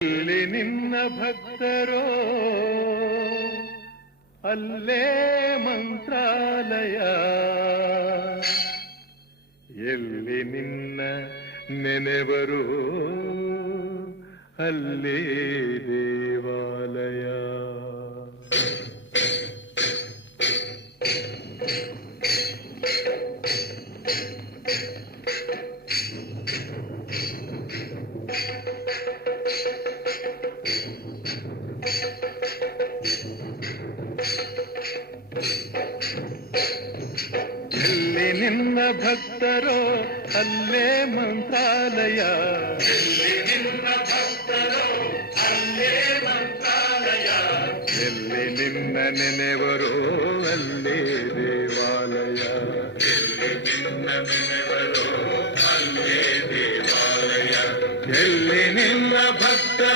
ಎಲ್ಲಿ ನಿನ್ನ ಭಕ್ತರೋ ಅಲ್ಲೇ ಮಂತ್ರಾಲಯ, ಎಲ್ಲಿ ನಿನ್ನ ನೆನೆವರು ಅಲ್ಲೇ ದೇವಾಲಯ. ಎಲ್ಲಿ ನಿನ್ನ ಭಕ್ತರೋ ಅಲ್ಲೇ ಮಂತ್ರಾಲಯ, ಎಲ್ಲಿ ನಿನ್ನ ಭಕ್ತರೋ ಅಲ್ಲೇ ಮಂತ್ರಾಲಯ, ಎಲ್ಲಿ ನಿನ್ನ ನೆನೆವರೋ